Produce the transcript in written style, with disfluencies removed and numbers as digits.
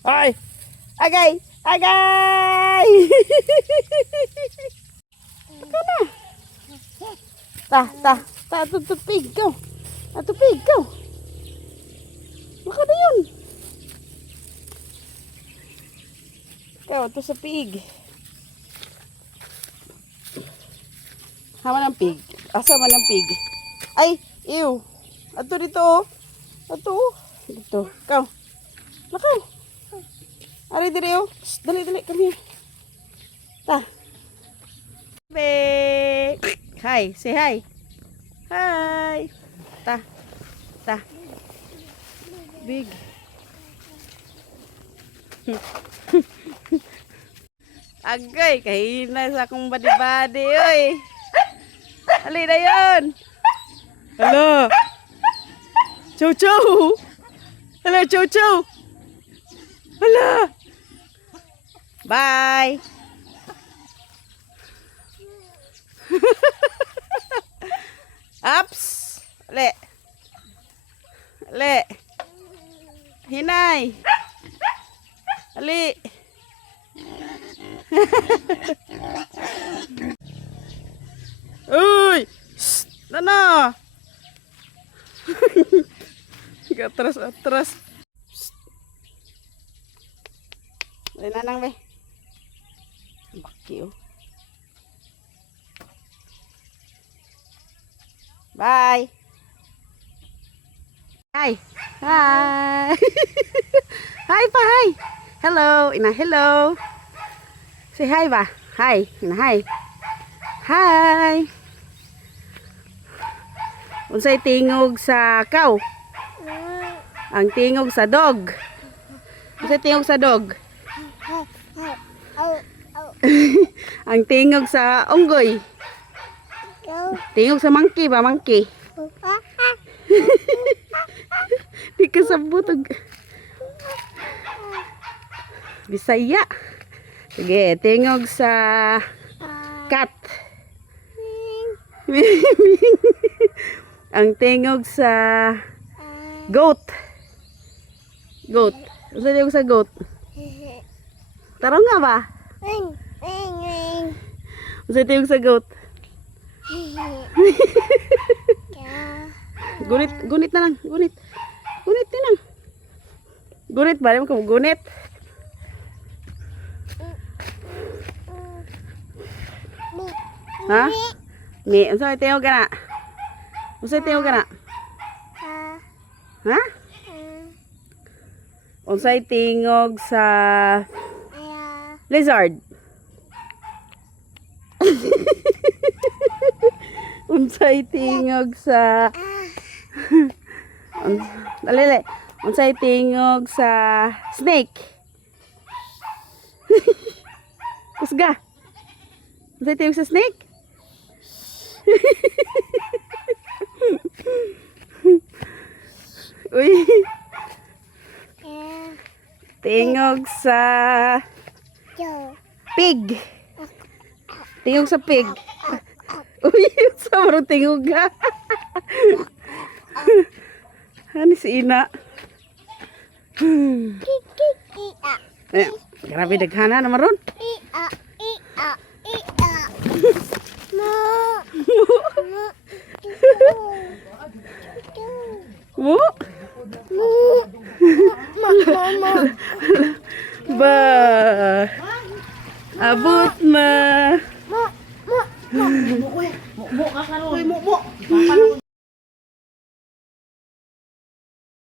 Ay! Agay! Agay! Ikaw na. Tupig ka. Tupig ka. Baka na yun. Ikaw, ito sa pig. Hama ng pig. Asa man ng pig? Ay! Ew! Ato dito. Ato. Dito. Ikaw. Lakaw. Ari diri oh. Dali. Come here. Ta. Be. Hi. Say hi. Hi. Ta. Big. Agay. Kahina sa akong badi-badi. Oy. Ali na yun. Hello. Chow. Hello, Chow. Hello. Bye. Ups. Ale. Hinay. Ali. Uy. Nana. Atras. Ay nanang be. Baki oh. Bye. Hi. Hi. Hi. Hello. Ina hello. Say hi ba. Hi. Ina hi. Hi. Unsay tingog sa cow? Ang tingog sa dog. Unsay tingog sa dog? Ang tingog sa unggoy. Tingog sa monkey ba, monkey? Di ka sabot. Bisaya. Sige, tingog sa cat. Ang tingog sa goat. Usa tingog sa goat. Tarong nga ba? Usa tingog sa goat. Gunit na lang. Gunit na lang. Gunit ba? Alam ko gunit. Ha? Mi, unsay tingog ka na? Unsay tingog ka na? Ha? Unsay tingog sa lizard? Unsay tingog sa Dali. Unsay tingog sa snake? Kusga. Unsay tingog sa snake? Uy. Tingog sa pig. Tingog sa pig. Uy, sa marong tingog ka. Ano si Ina? Grabe daghana na maron. Mo? Ba. Abot na. Mo ka karon. Mo.